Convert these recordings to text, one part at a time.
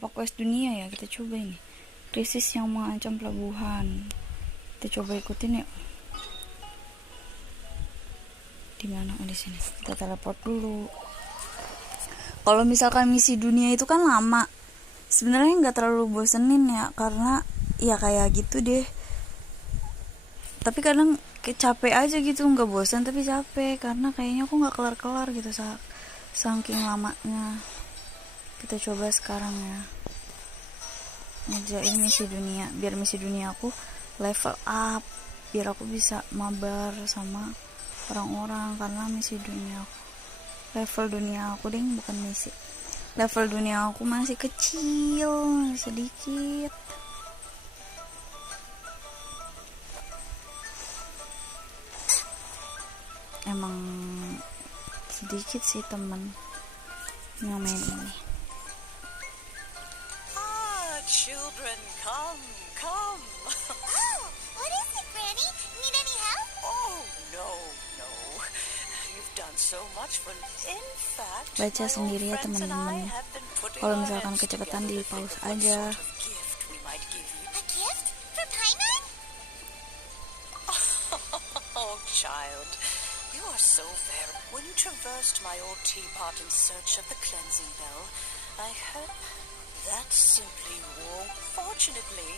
apa quest dunia ya, kita coba ini. Krisis yang mengancam pelabuhan. Kita coba ikutin yuk. Di mana? Oh, di sini. Kita teleport dulu. Kalau misalkan misi dunia itu kan lama. Sebenarnya nggak terlalu bosenin ya, karena ya kayak gitu deh. Tapi kadang capek aja gitu, nggak bosan tapi capek karena kayaknya aku nggak kelar-kelar gitu saking lamanya. Kita coba sekarang ya, ngerjain misi dunia biar misi dunia aku level up, biar aku bisa mabar sama orang-orang. Karena misi dunia aku, level dunia aku ding, bukan misi, level dunia aku masih kecil sedikit. Emang sedikit sih temen yang main ini. Children, come. Oh, what is it, Granny? Need any help? Oh, no. You've done so much for. In fact, Baca sendiri ya teman-teman. Kalau misalkan kecepatan di pause aja. A gift? For Paimon? Oh, child, you are so very. When you traversed my old teapot in search of the cleansing bell, I heard. That simply won't. Fortunately,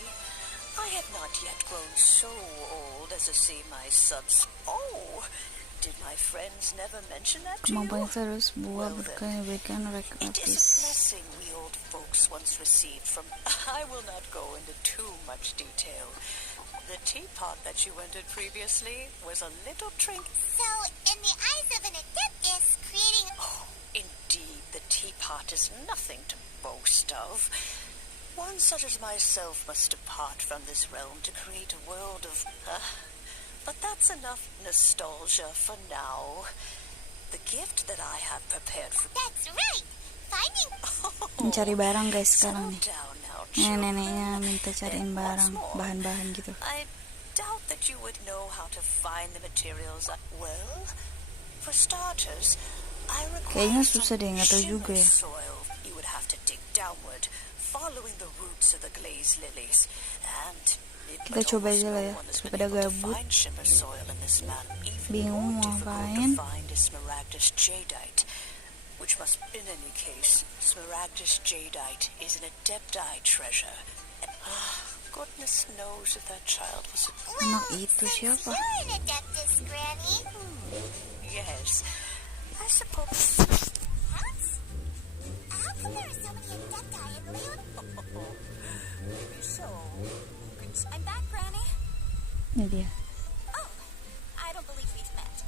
I have not yet grown so old as to see my subs. Oh, did my friends never mention that to you? Kemampuan terus buah berkebaikan It is a gratis. blessing we old folks once received from. I will not go into too much detail. The teapot that you entered previously was a little trinket. So, in the eyes of an adeptus, creating... Oh, indeed, the teapot is nothing to boast of. One such as myself must depart from this realm to create a world of... but that's enough nostalgia for now. The gift that I have prepared for... That's right! Finding... Mencari barang guys sekarang nih. Down now, Neneknya minta cariin barang, bahan-bahan gitu. I doubt that you would know how to find the materials. Well, for starters, I Kayaknya require susah deh, nggak tahu juga ya. soil. You would have to dig downward, following the roots of the glazed lilies, and Kita coba aja lah ya, daripada gabut. Bingung mau ngapain. Which must, in any case, Smaragdus jadeite is an adepti treasure. Goodness knows if that child was a... Anak itu siapa? You're an adeptus, Granny. Yes, I suppose. What? How come there are so many adepti in Leon? Maybe so. I'm back, Granny. Ini dia. Oh, I don't believe we've met.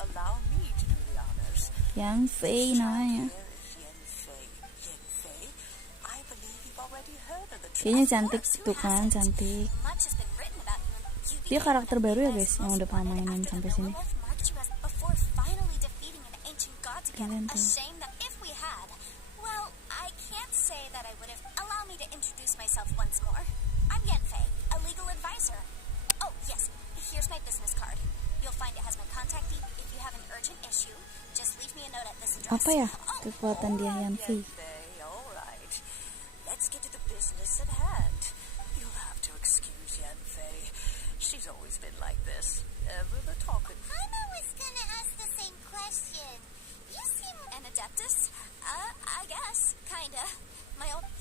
Allow me to do the honors. Yang Fei namanya. I believe you've already heard of the Kayaknya cantik tuh kan, cantik. Much has been written about you. Dia karakter baru ya guys, yang udah pernah mainin sampai sini. Kalian tuh. Well, I can't say that I would have. Allow me to introduce myself once more. I'm Yenfei, a legal advisor. Oh, yes, here's my business card. You'll find it has my contact details. If you have an urgent issue, just leave me a note at this address. Apa ya kekuatan dia yang Fei? All right. Let's get to the business at hand. You'll have to excuse Yenfei. She's always been like this. Ever the talking. Paimon was gonna ask the same question. You seem an adeptus? I guess, kinda.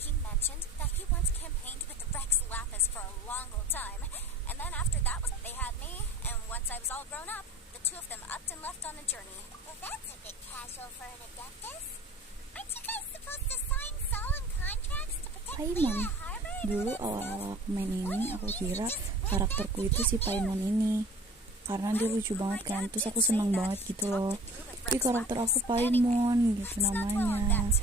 He mentioned that he once campaigned with Rex Lapis for a long old time, and then after that they had me, and once I was all grown up, the two of them upped and left on a journey. Well, that's a bit casual for an adeptus. Aren't you guys supposed to sign solemn contracts to protect Paimon. Lena Harbor? Dulu awal-awal aku main ini, aku kira karakterku itu si Paimon ini, karena dia lucu banget kan, terus aku seneng banget gitu loh. Tapi karakter aku Paimon gitu namanya.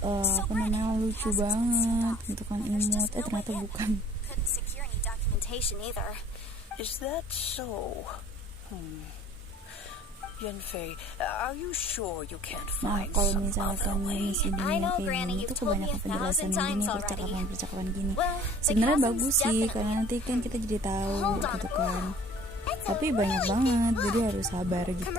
Apa namanya, lucu banget gitu kan, imut. Ternyata bukan. Is that so? Yenfei, are you sure you can't Nah, find kalau some misalkan other way? misi dunia kayak gini tuh kebanyakan penjelasan gini, percakapan gini. Sebenarnya bagus sih, karena nanti kan kita jadi tahu gitu kan. Tapi banyak banget, jadi harus sabar gitu.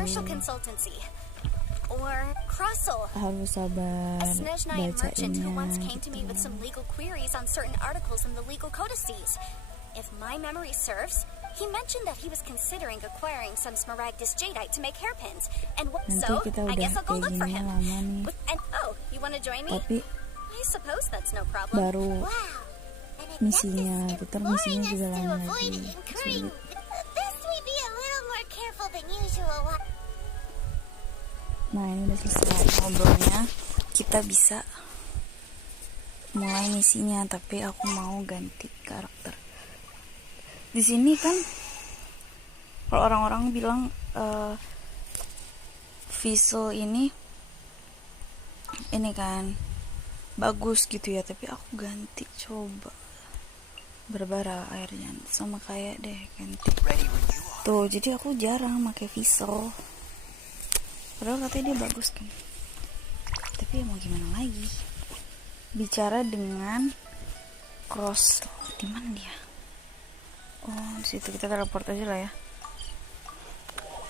Or Crossel, harus sabar a Snezhnaya merchant who once bacainnya came to me gitu. with some legal queries on certain articles in the legal codices. If my memory serves, he mentioned that he was considering acquiring some Smaragdus jadeite to make hairpins. And Nanti so, kita I udah guess I'll go kayak look for gini him. lama nih, And oh, you want to join me? tapi I suppose that's no problem. baru Wow. misinya, ntar misinya juga to lama avoid lagi, incurring. sulit. Best we be a little more careful than usual. Nah ini udah selesai ngobrolnya, kita bisa mulai misinya, tapi aku mau ganti karakter. Di sini kan kalau orang-orang bilang visual ini kan bagus gitu ya, tapi aku ganti, coba berbara airnya sama kayak deh, ganti tuh, jadi aku jarang pakai visual, padahal katanya dia bagus kan, tapi ya mau gimana lagi. Bicara dengan cross, di mana dia? Oh di situ, kita teleport aja lah ya,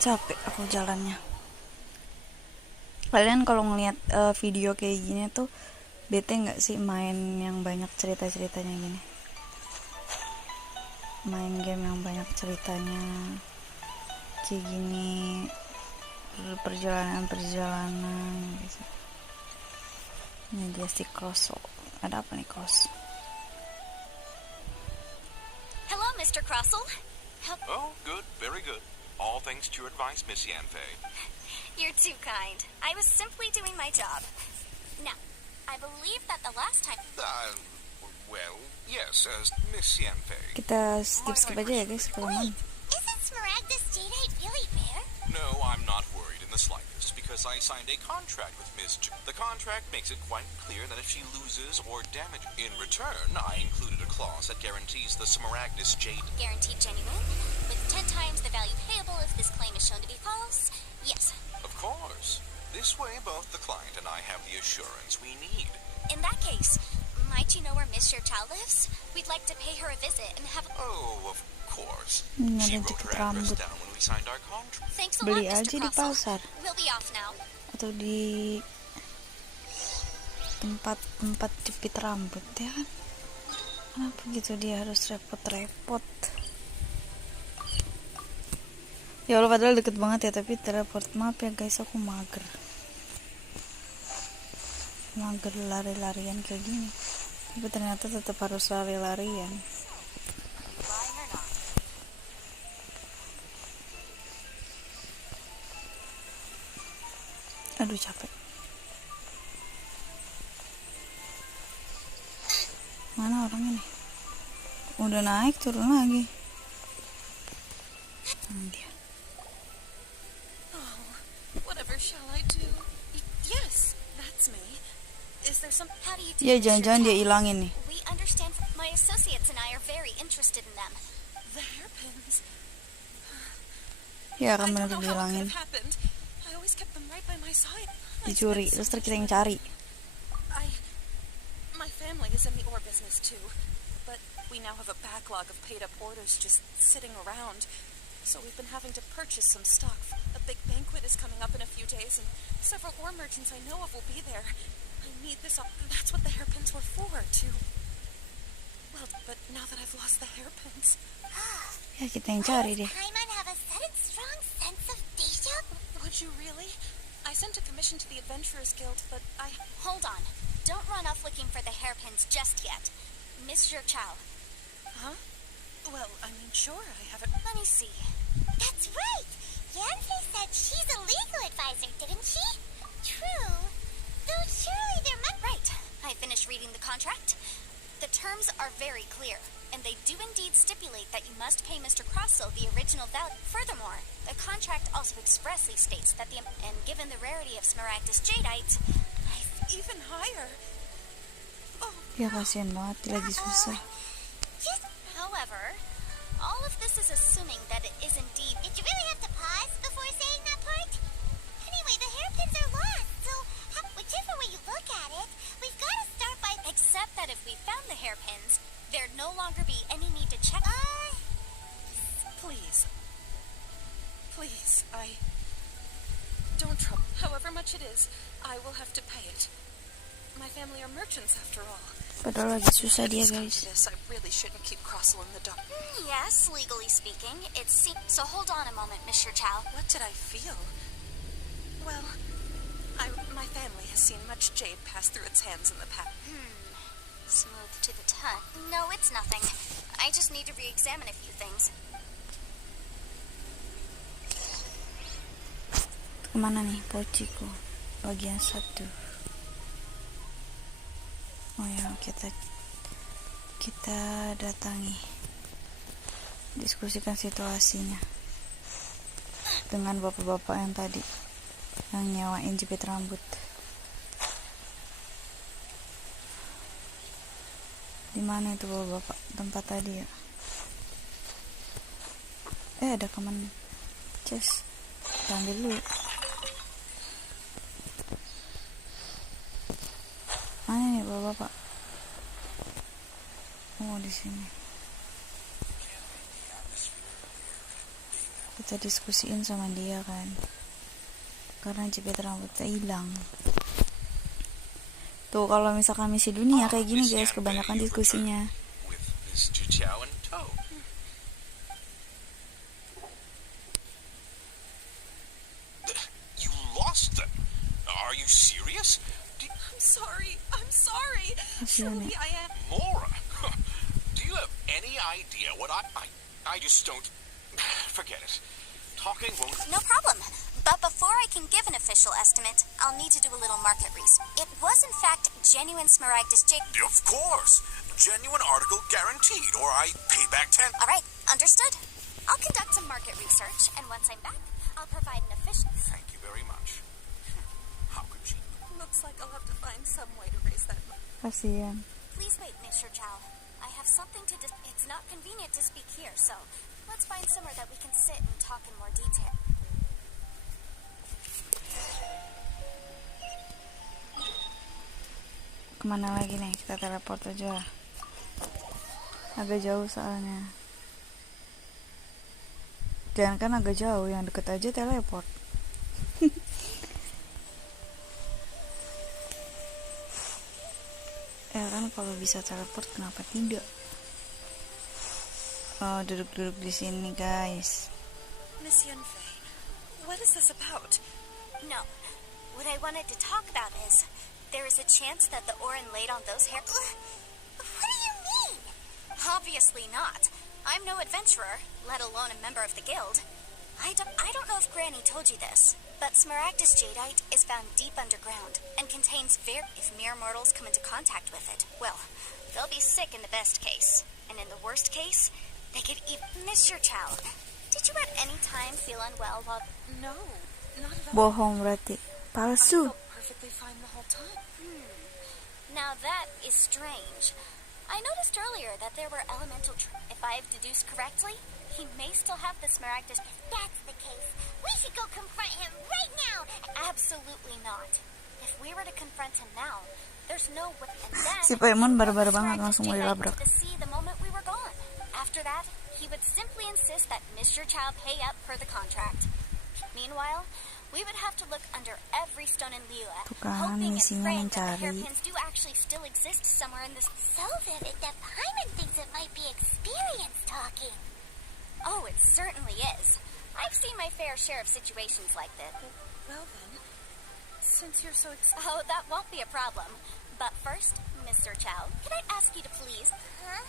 capek aku jalannya. Kalian kalau ngeliat video kayak gini tuh bete nggak sih main yang banyak cerita-ceritanya gini, main game yang banyak ceritanya kayak gini, perjalanan gitu. Ini dia si Cross. Ada apa nih Cross? Hello, Mr. Crossel. Oh, good, very good. All thanks to your advice, Miss Yanfei. You're too kind. I was simply doing my job. Now, I believe that the last time... Well, yes, Miss Yanfei. Kita skip aja ya guys kalau mau. Isn't Smaragdus jadeite really rare? No, I'm not worried in the slightest, because I signed a contract with Miss The contract makes it quite clear that if she loses or damages... In return, I included a clause that guarantees the Smaragdus jade... Guaranteed genuine? With 10 times the value payable if this claim is shown to be false? Yes. Of course. This way, both the client and I have the assurance we need. In that case, might you know where Miss Chow lives? We'd like to pay her a visit and have... Oh, of course. Ada She wrote jepit her address rambut. down when we signed our contract. Thanks a Beli lot, aja Mr. di Crossel. pasar We'll be off now. atau di tempat jepit rambut ya kan. Kenapa gitu dia harus repot-repot? Ya Allah, padahal deket banget ya, tapi teleport. Maaf ya guys, aku mager lari-larian kayak gini, tapi ternyata tetap harus lari-larian. Aduh capek. Mana orangnya nih? Udah naik turun lagi. Dia. Whatever shall I do? Yes, that's me. Is there some... How do you do, Ya Mr. jangan-jangan dia Chow? hilangin nih. We understand my associates and I are very interested in them. The hairpins. Ya I kan bener don't know how it could dihilangin. have happened. I always kept them right by my side. I Dicuri, spent terus so ntar kita much yang money. cari. My family is in the ore business too, but we now have a backlog of paid-up orders just sitting around. So we've been having to purchase some stock. A big banquet is coming up in a few days, and several ore merchants I know of will be there. I need this. That's what the hairpins were for, too. Well, but now that I've lost the hairpins... Ya kita yang cari deh. Paimon have a sudden strong sense of deja vu. Would you really? I sent a commission to the Adventurers Guild, but I... Hold on. Don't run off looking for the hairpins just yet. Mr. Chow. Huh? Well, I mean, sure, I haven't... Let me see. That's right. Yanfei said she's a legal advisor, didn't she? True. Though surely there might... Right. I finished reading the contract. The terms are very clear, and they do indeed stipulate that you must pay Mr. Crossel the original value. Furthermore, the contract also expressly states that the... And given the rarity of Smaragdus jadeite, Even higher. Oh, Ya kasihan banget, dia lagi susah. However, all of this is assuming that it is indeed... Did you really have to pause before saying that part? Anyway, the hairpins are lost, so whichever way you look at it, we've got to start by... Except that if we found the hairpins, there'd no longer be any need to check... please. Please, Don't trouble. However much it is, I will have to pay it. My family are merchants after all. Padahal lagi susah dia, guys. I really shouldn't keep Crossel in the dark. Yes, legally speaking, it's so hold on a moment, Mr. Chow. What did I feel? Well, my family has seen much jade pass through its hands in the past. Smooth to the touch. No, it's nothing. I just need to re-examine a few things. Kemana nih pociku? Bagian 1. Oh ya, kita datangi, diskusikan situasinya dengan bapak-bapak yang tadi yang nyewain jepit rambut. Di mana itu bapak-bapak tempat tadi ya? Ada kaman Cus, ambil dulu. Mana nih bapak-bapak? Oh, di sini. Kita diskusiin sama dia kan, karena jepit rambutnya hilang. Tuh, kalau misalkan misi dunia kayak gini guys, kebanyakan diskusinya. You lost them? Are you serious? I'm sorry. Truly, I am. Laura, do you have any idea what I just don't... Forget it. Talking won't... No problem. But before I can give an official estimate, I'll need to do a little market research. It was in fact genuine Smaragdus jade. Of course. Genuine article guaranteed, or I pay back 10... Alright, understood. I'll conduct some market research, and once I'm back, I'll provide an official... Thank you very much. How could she... Looks like I'll have to find some way to raise that money. Kasian. Please wait, Mr. Chow. I have something to It's not convenient to speak here, so let's find somewhere that we can sit and talk in more detail. Kemana lagi nih? Kita teleport aja. Agak jauh soalnya. Jangan kan agak jauh, yang deket aja teleport. Ya kan kalau bisa teleport kenapa tidak? Oh, duduk-duduk di sini guys. Miss Yunfei, what is this about? No, what I wanted to talk about is there is a chance that the Orin laid on those hair. What do you mean? Obviously not. I'm no adventurer, let alone a member of the guild. I don't know if Granny told you this, but Smaragdus jadeite is found deep underground and contains if mere mortals come into contact with it, well, they'll be sick in the best case, and in the worst case, they could even... Mr. Chow, did you at any time feel unwell while... No, not at all. Bohong berarti. I Palsu. felt perfectly fine the whole time. Now that is strange. I noticed earlier that there were elemental... If I've deduced correctly, he may still have the Smaragdus... If that's the case, we should go confront him right now! Absolutely not. If we were to confront him now, there's no way... And then... Si Paimon baru-baru banget langsung mau dilabrak. ...to see the moment we were gone. After that, he would simply insist that Mr. Chow pay up per the contract. Meanwhile, we would have to look under every stone in Liyue, hoping and praying that the hairpins do actually still exist somewhere in this... So vivid that Paimon thinks it might be experience talking. Oh, it certainly is. I've seen my fair share of situations like this. Well then, since you're so Oh, that won't be a problem. But first, Mr. Chow, can I ask you to please... Huh?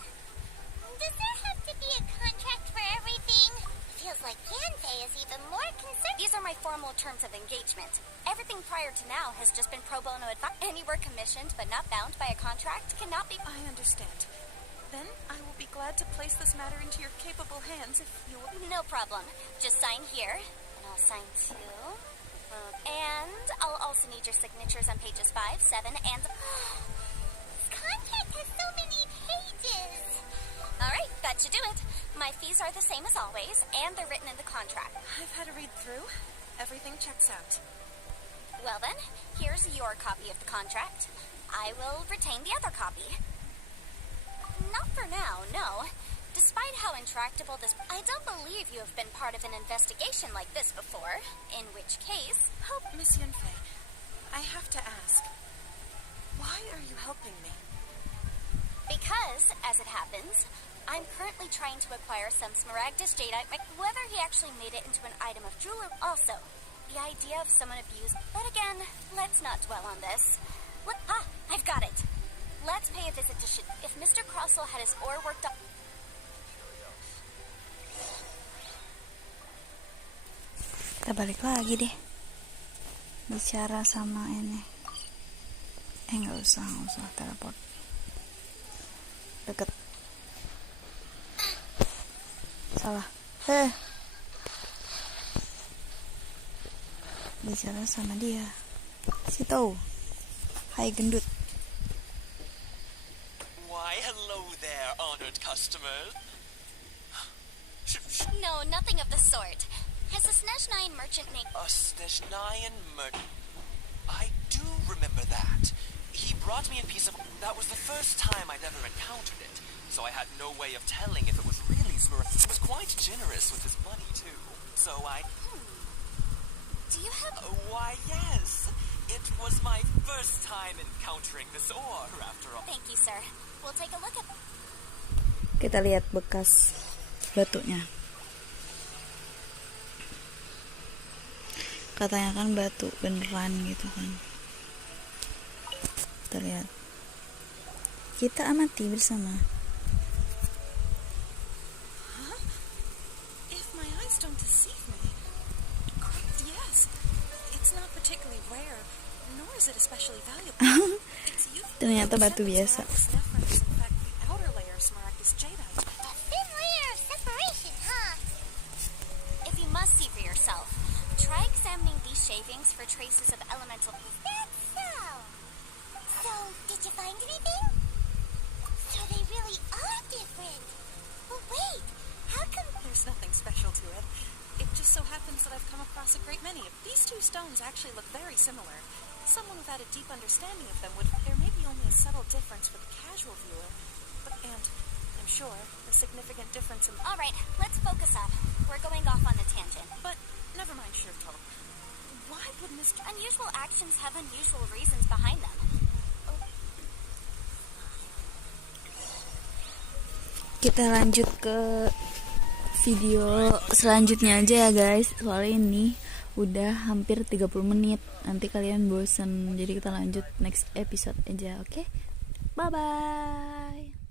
Does there have to be a contract for everything? Feels like Yanfei is even more concerned. These are my formal terms of engagement. Everything prior to now has just been pro bono advice. Any work commissioned but not bound by a contract cannot be... I understand. Then I will be glad to place this matter into your capable hands if you will... No problem. Just sign here, and I'll sign too. And I'll also need your signatures on pages 5, 7, and... This contract has so many pages. Alright, that should do it. My fees are the same as always, and they're written in the contract. I've had a read through. Everything checks out. Well then, here's your copy of the contract. I will retain the other copy. Not for now, no. Despite how intractable this... I don't believe you have been part of an investigation like this before. In which case... Oh, Miss Yunfei, I have to ask, why are you helping me? Because, as it happens, I'm currently trying to acquire some Smaragdus jadeite, whether he actually made it into an item of jewelry. Also, the idea of someone abused. But again, let's not dwell on this. I've got it. Let's pay a visit to if Mr. Crossell had his ore worked up. Kita balik lagi deh. Bicara sama ini. Nggak usah teleport. Deket. Salah. Bicara sama dia. Si tahu. Hai gendut. Why, hello there, honored customers. No, nothing of the sort. Has the Snezhnyan merchant named... A Snezhnyan merchant. I do remember that. He brought me a piece of... That was the first time I'd ever encountered it, so I had no way of telling if it was really Smaragd. He was quite generous with his money, too. So I... Do you have... Why, yes. It was my first time encountering this ore, after all. Thank you, sir. We'll take a look at... Kita lihat bekas batunya. Katanya kan batu beneran gitu kan. Kita lihat. Kita amati bersama. If my eyes don't deceive me, yes, it's not particularly rare, nor is it especially valuable. Ternyata batu biasa. In fact, the outer layer of Smaragdus jadeite. A thin layer of separation, huh? If you must see for yourself, try examining these shavings for traces of elemental... That's so. So, did you find anything? So they really are different. But wait, how come... There's nothing special to it. It just so happens that I've come across a great many. These two stones actually look very similar. Someone without a deep understanding of them would... There may be only a subtle difference for the casual viewer, and I'm sure a significant difference in... All right, let's focus up. We're going off on a tangent. But never mind, Shirto. Why would Mr. Unusual actions have unusual reasons behind them. Kita lanjut ke video selanjutnya aja ya guys. Soalnya ini udah hampir 30 menit. Nanti kalian bosen. Jadi kita lanjut next episode aja, oke? Bye bye.